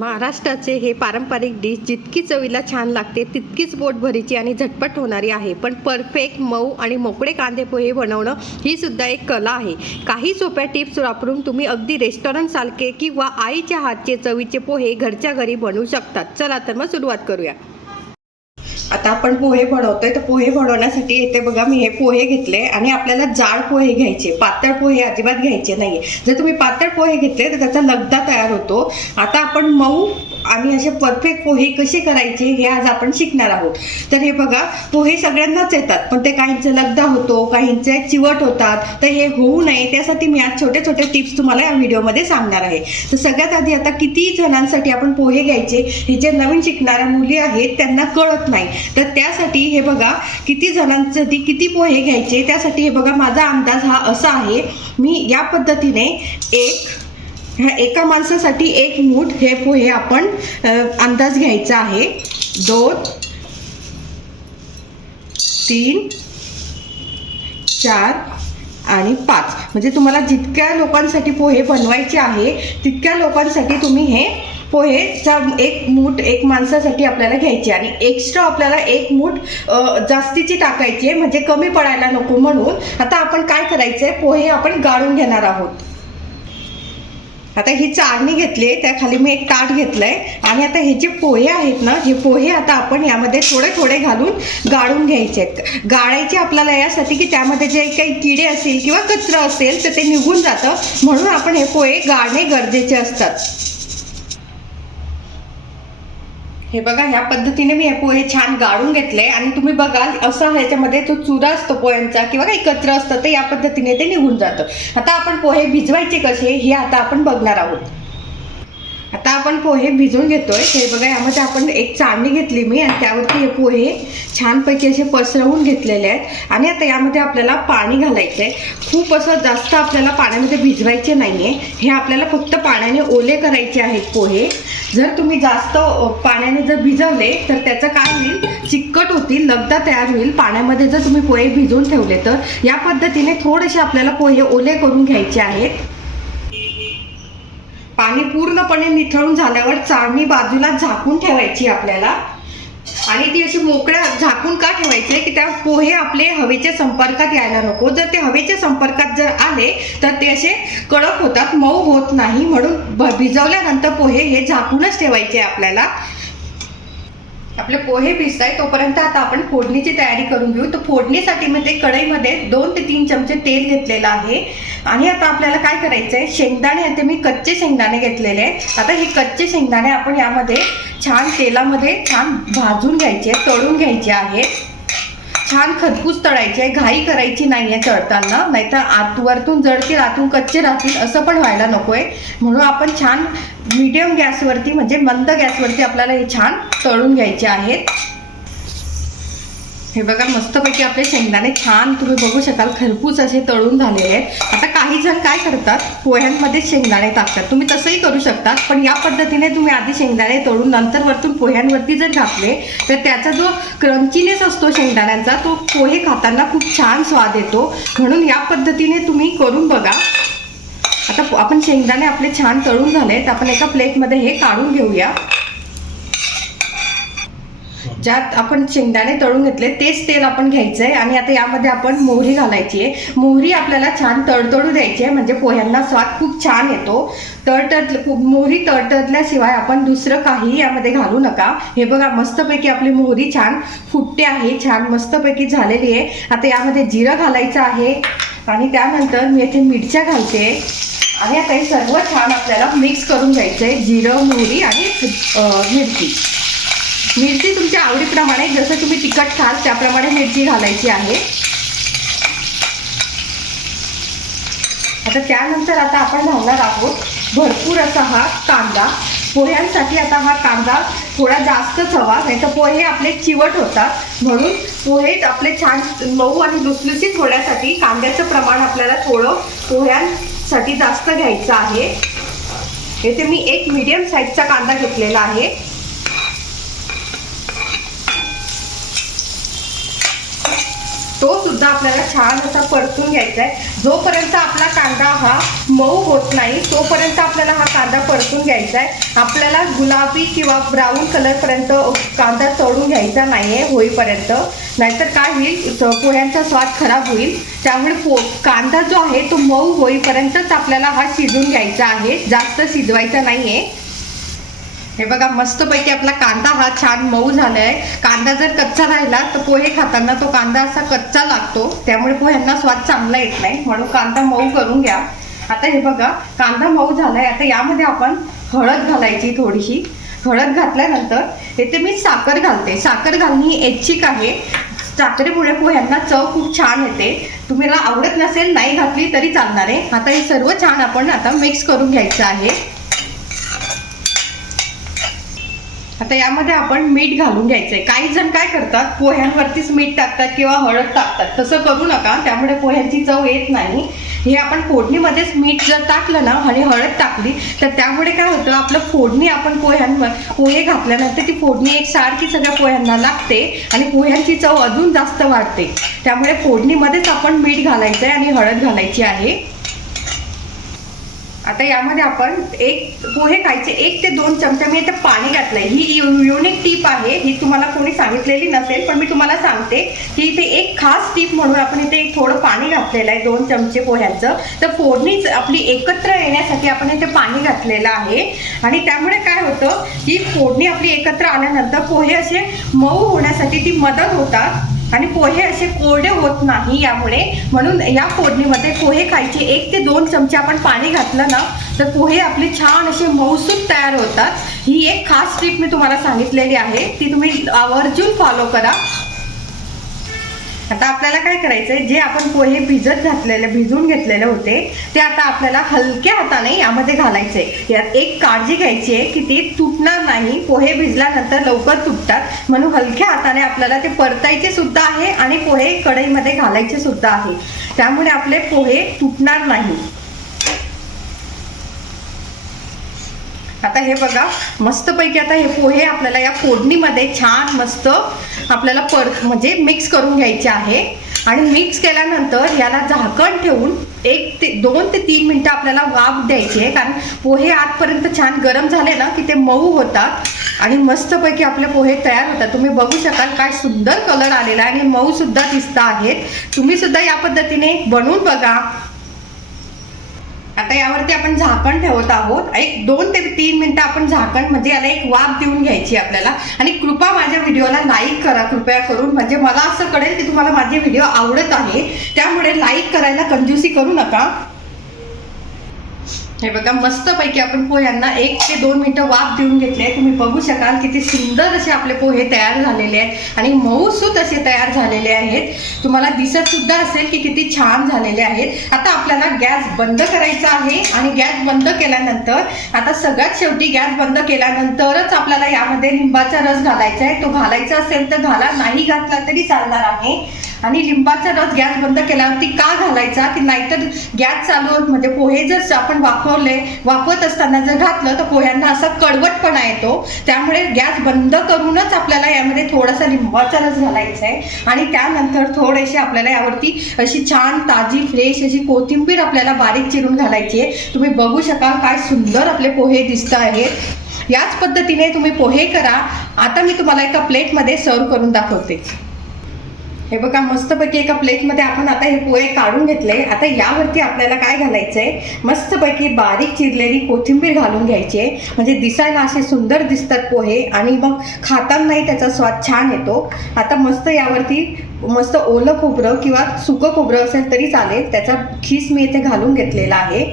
महाराष्ट्राचे हे पारंपरिक डिश जितकी चवीला छान लागते तितकीच पोटभरीची आणि झटपट होणारी आहे. पण परफेक्ट मऊ आणि मोकळे कांदे पोहे बनवणं ही सुद्धा एक कला आहे. काही सोप्या टिप्स वापरून तुम्ही अगदी रेस्टॉरंट सारखे किंवा आईच्या हातचे चवीचे पोहे घरच्या घरी बनवू शकतात. चला तर मग सुरुवात करूया. आता आपण पोहे बनवतोय तर पोहे बनवण्यासाठी येते बघा मी हे पोहे घेतले आणि आपल्याला जाड पोहे घ्यायचे. पातळ पोहे अजिबात घ्यायचे नाही जर तुम्ही पातळ पोहे घेतले तर त्याचा लगदा तयार होतो. आता आपण मऊ आणि असे परफेक्ट पोहे कसे करायचे हे आज आपण शिकणार आहोत. तर हे बघा पोहे सगळ्यांनाच येतात पण ते काहींचे लगदा होतो काहींचे चिवट होतात तर हे होऊ नये त्यासाठी मी आज छोटे छोटे टिप्स तुम्हाला या व्हिडिओमध्ये सांगणार आहे. तर सगळ्यात आधी आता किती जणांसाठी आपण पोहे घ्यायचे हे जे नवीन शिकणाऱ्या मुली आहेत त्यांना कळत नाही. तर त्यासाठी हे बघा किती जणांसाठी किती पोहे घ्यायचे त्यासाठी हे बघा माझा अंदाज हा असा आहे. मी या पद्धतीने एक ह्या एका माणसासाठी एक मूठ हे पोहे आपण अंदाज घ्यायचा आहे. दोन तीन चार आणि पाच. म्हणजे तुम्हाला जितक्या लोकांसाठी पोहे बनवायचे आहे तितक्या लोकांसाठी तुम्ही हे पोहेचा एक मूठ एक माणसासाठी आपल्याला घ्यायचे आणि एक्स्ट्रा आपल्याला एक मूठ जास्तीची टाकायची आहे. म्हणजे कमी पडायला नको म्हणून. आता आपण काय करायचं आहे पोहे आपण गाळून घेणार आहोत. आता ही चाळणी घेतली आहे त्याखाली मी एक ताट घेतलंय. आणि आता हे जे पोहे आहेत ना हे पोहे आता आपण यामध्ये थोडे थोडे घालून गाळून घ्यायचे आहेत. गाळायचे आपल्याला यासाठी की त्यामध्ये जे काही किडे असतील किंवा कचरा असेल तर ते निघून जातं. म्हणून आपण हे पोहे गाळणे गरजेचे असतात. हे बघा ह्या पद्धतीने मी हे पोहे छान गाळून घेतले आणि तुम्ही बघाल असं ह्याच्यामध्ये जो चुरा असतो पोह्यांचा किंवा काही कचरा असतं ते या पद्धतीने ते निघून जातं. आता आपण पोहे भिजवायचे कसे हे आता आपण बघणार आहोत. आता आपण पोहे भिजवून घेतोय. हे बघा यामध्ये आपण एक चाळणी घेतली मी आणि त्यावरती हे पोहे छानपैकी असे पसरवून घेतलेले आहेत. आणि आता यामध्ये आपल्याला पाणी घालायचं आहे खूप असं जास्त आपल्याला पाण्यामध्ये भिजवायचे नाही आहे हे आपल्याला फक्त पाण्याने ओले करायचे आहेत पोहे. जर तुम्ही जास्त पाण्याने जर भिजवले तर त्याचं काय होईल? चिकट होतील लगदा तयार होईल. पाण्यामध्ये जर तुम्ही पोहे भिजवून ठेवले तर या पद्धतीने थोडेसे आपल्याला पोहे ओले करून घ्यायचे आहेत. पाणी पूर्णपणे निथळून झाल्यावर चाळणी बाजूला झाकून ठेवायची आपल्याला. आणि ती अशी मोकळ्या झाकून का ठेवायची की त्या पोहे आपले हवेच्या संपर्कात यायला नको. जर ते हवेच्या संपर्कात जर आले तर ते असे कडक होतात मऊ होत नाही म्हणून भ- भिजवल्यानंतर पोहे हे झाकूनच ठेवायचे आपल्याला. आपले पोहे भिजत आहे तोपर्यंत आता आपण फोडणीची तयारी करून घेऊ. तर फोडणीसाठी मी ते कढईमध्ये दोन ते तीन चमचे तेल घेतलेलं आहे. आणि आता आपल्याला काय करायचं आहे शेंगदाणे आता मी कच्चे शेंगदाणे घेतलेले आहेत. आता हे कच्चे शेंगदाणे आपण यामध्ये छान तेलामध्ये छान भाजून घ्यायचे तळून घ्यायचे आहेत छान खदपूस तळायची आहे. घाई करायची नाही आहे तळताना. नाहीतर आत वरतून जळतील आतून कच्चे राहतील असं पण व्हायला नको आहे म्हणून आपण छान मीडियम गॅसवरती म्हणजे मंद गॅसवरती आपल्याला हे छान तळून घ्यायचे आहेत. हे बघा मस्तपैकी आपले शेंगदाणे छान तुम्ही बघू शकाल खरपूस असे तळून झालेले आहेत. आता काही जण काय करतात पोह्यांमध्ये शेंगदाणे टाकतात. तुम्ही तसंही करू शकतात पण या पद्धतीने तुम्ही आधी शेंगदाणे तळून नंतर वरतून पोह्यांवरती जर घातले तर त्याचा जो क्रंचीनेस असतो शेंगदाण्यांचा तो पोहे खाताना खूप छान स्वाद येतो. म्हणून या पद्धतीने तुम्ही करून बघा. आता आपण शेंगदाणे आपले छान तळून झाले आहेत आपण एका प्लेटमध्ये हे काढून घेऊया. ज्यात आपण शेंगदाणे तळून घेतले तेच तेल आपण घ्यायचं आहे आणि आता यामध्ये आपण मोहरी घालायची आहे मोहरी आपल्याला छान तडतडू द्यायची आहे म्हणजे पोह्यांना स्वाद खूप छान येतो. तळतड मोहरी तडतडल्याशिवाय आपण दुसरं काही यामध्ये घालू नका. हे बघा मस्तपैकी आपली मोहरी छान फुटते आहे छान मस्तपैकी झालेली आहे. आता यामध्ये जिरं घालायचं आहे आणि त्यानंतर मी येथे मिरच्या घालते. आणि आता हे सर्व छान आपल्याला मिक्स करून घ्यायचं आहे जिरं मोहरी आणि मिरची. मिरची तुमच्या आवडीप्रमाणे जसं तुम्ही तिखट खाल त्याप्रमाणे मिरची घालायची आहे. आता त्यानंतर आता आपण घालणार आहोत भरपूर असा हा कांदा. पोह्यांसाठी आता हा कांदा थोडा जास्तच हवा नाही तर पोहे आपले चिवट होतात. म्हणून पोहे आपले छान मऊ आणि लुसलुसीत होण्यासाठी कांद्याचं प्रमाण आपल्याला थोडं पोह्यांसाठी जास्त घ्यायचं आहे. येथे मी एक मीडियम साईजचा कांदा घेतलेला आहे. तो सुद्धा आपल्याला छान असा परतून घ्यायचा आहे जोपर्यंत आपला कांदा हा मऊ होत नाही तोपर्यंत आपल्याला हा कांदा परतून घ्यायचा आहे आपल्याला गुलाबी किंवा ब्राऊन कलरपर्यंत कांदा चढून घ्यायचा नाही आहे होईपर्यंत. नाहीतर काय होईल? पोह्यांचा स्वाद खराब होईल. त्यामुळे पो कांदा जो आहे तो मऊ होईपर्यंतच आपल्याला हा शिजून घ्यायचा आहे. जास्त शिजवायचा नाही आहे हे बघा मस्तपैकी आपला कांदा हा छान मऊ झालाय. कांदा जर कच्चा राहिला तर पोहे खाताना तो कांदा असा कच्चा लागतो. त्यामुळे पोह्यांना स्वाद चांगला येत नाही. म्हणून कांदा मऊ करून घ्या. आता हे बघा कांदा मऊ झालाय. आता यामध्ये आपण हळद घालायची थोडीशी. हळद घातल्यानंतर येथे मी साखर घालते. साखर घालणे ही ऐच्छिक आहे. साखरेमुळे पोह्यांना चव खूप छान येते. तुम्हाला आवडत नसेल नाही घातली तरी चालणार आहे. आता हे सर्व छान आपण आता मिक्स करून घ्यायचं आहे. आता यामध्ये आपण मीठ घालून घ्यायचंय. काही जण काय करतात पोह्यांवरतीच मीठ टाकतात किंवा हळद टाकतात. तसं करू नका त्यामुळे पोह्यांची चव येत नाही. हे आपण फोडणीमध्येच मीठ जर टाकलं ना आणि हळद टाकली तर त्यामुळे काय होतं आपलं फोडणी आपण पोह्यांवर पोहे घातल्यानंतर ती फोडणी एक सारखी सगळ्या पोह्यांना लागते आणि पोह्यांची चव अजून जास्त वाढते. त्यामुळे फोडणीमध्येच आपण मीठ घालायचं आहे आणि हळद घालायची आहे. आता यामध्ये आपण एक पोहे खायचे एक ते दोन चमचा मी इथे पाणी घातलंय. ही यु- युनिक टीप आहे ही तुम्हाला कोणी सांगितलेली नसेल पण मी तुम्हाला सांगते की इथे एक खास टीप म्हणून आपण इथे एक थोडं पाणी घातलेलं आहे दोन चमचे पोह्यांचं. तर फोडणीच आपली एकत्र येण्यासाठी आपण इथे पाणी घातलेलं आहे. आणि त्यामुळे काय होतं की फोडणी आपली एकत्र आल्यानंतर पोहे असे मऊ होण्यासाठी ती मदत होतात. आणि पोहे असे कोरडे होत नाही यामुळे. म्हणून या फोडणीमध्ये पोहे खायचे. एक ते दोन चमचे आपण पाणी घातलं ना तर पोहे आपले छान असे मौसूद तयार होतात. ही एक खास टिप मी तुम्हाला सांगितलेली आहे. ती तुम्ही आवर्जून फॉलो करा. आता आपल्याला काय करायचं आहे जे आपण पोहे भिजत घातलेले भिजून घेतलेले होते ते आता आपल्याला हलक्या हाताने यामध्ये घालायचे यात एक काळजी घ्यायची आहे की ते तुटणार नाही. पोहे भिजल्यानंतर लवकर तुटतात. म्हणून हलक्या हाताने आपल्याला ते परतायचे सुद्धा आहे आणि पोहे कढईमध्ये घालायचे सुद्धा आहे. त्यामुळे आपले पोहे तुटणार नाही. आता हे बघा मस्तपैकी आता हे पोहे आपल्याला या फोडणीमध्ये छान मस्त आपल्याला पर म्हणजे मिक्स करून घ्यायचे आहे. आणि मिक्स केल्यानंतर याला झाकण ठेवून एक ते दोन ते तीन मिनटं आपल्याला वाफ द्यायची आहे. कारण पोहे आतपर्यंत छान गरम झाले ना की ते मऊ होतात. आणि मस्तपैकी आपले पोहे तयार होतात. तुम्ही बघू शकाल काय सुंदर कलर आलेला आहे आणि मऊसुद्धा दिसता आहेत. तुम्ही सुद्धा या पद्धतीने बनवून बघा. आता यावरती आपण झाकण ठेवत आहोत. एक दोन ते तीन मिनिटं आपण झाकण म्हणजे याला एक वाफ देऊन घ्यायची आपल्याला. आणि कृपा माझ्या व्हिडिओला लाईक करा कृपया करून. म्हणजे मला असं कळेल की तुम्हाला माझे व्हिडिओ आवडत आहे. त्यामुळे लाईक करायला कंजूसी करू नका. हे बघा मस्तपैकी आपण पोह्यांना एक ते दोन मिनटं वाफ देऊन घेतले तुम्ही बघू शकाल किती सुंदर असे आपले पोहे तयार झालेले आहेत आणि मऊसूत असे तयार झालेले आहेत. तुम्हाला दिसत सुद्धा असेल की किती छान झालेले आहेत. आता आपल्याला गॅस बंद करायचा आहे आणि गॅस बंद केल्यानंतर आता सगळ्यात शेवटी गॅस बंद केल्यानंतरच आपल्याला यामध्ये लिंबाचा रस घालायचा आहे. तो घालायचा असेल तर घाला नाही घातला तरी चालणार आहे. आणि लिंबाचा रस गॅस बंद केल्यावरती का घालायचा? की नाहीतर गॅस चालू म्हणजे पोहे जर आपण वापरले वाफवत असताना जर घातलं तर पोह्यांना असा कडवटपणा येतो. त्यामुळे गॅस बंद करूनच आपल्याला यामध्ये थोडासा लिंबाचा रस घालायचा आहे आणि त्यानंतर थोडेसे आपल्याला यावरती अशी छान ताजी फ्रेश अशी कोथिंबीर आपल्याला बारीक चिरून घालायची आहे तुम्ही बघू शकाल काय सुंदर आपले पोहे दिसत आहेत याच पद्धतीने तुम्ही पोहे करा. आता मी तुम्हाला एका प्लेटमध्ये सर्व करून दाखवते. हे बघा मस्तपैकी एका प्लेटमध्ये आपण आता हे पोहे काढून घेतले. आता यावरती आपल्याला काय घालायचं आहे मस्तपैकी बारीक चिरलेली कोथिंबीर घालून घ्यायची आहे. म्हणजे दिसायला असे सुंदर दिसतात पोहे आणि मग खातानाही त्याचा स्वाद छान येतो. आता मस्त यावरती मस्त ओलं खोबरं किंवा सुकं खोबरं असेल तरी चालेल. त्याचा खीस मी इथे घालून घेतलेला आहे.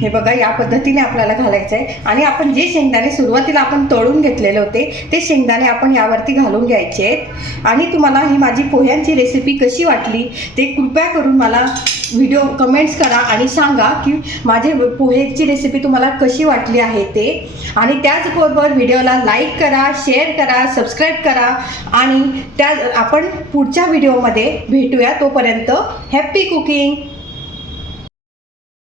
हे बघा या पद्धतीने आपल्याला घालायचं आहे आणि आपण जे शेंगदाणे सुरुवातीला आपण तळून घेतलेले होते ते शेंगदाणे आपण यावरती घालून घ्यायचे आहेत. आणि तुम्हाला ही माझी पोह्यांची रेसिपी कशी वाटली ते कृपया करून मला व्हिडिओ कमेंट्स करा आणि सांगा की माझे पोहेची रेसिपी तुम्हाला कशी वाटली आहे ते. आणि त्याचबरोबर व्हिडिओला लाईक करा शेअर करा सबस्क्राईब करा. आणि त्या आपण पुढच्या व्हिडिओमध्ये भेटूया तोपर्यंत. Happy cooking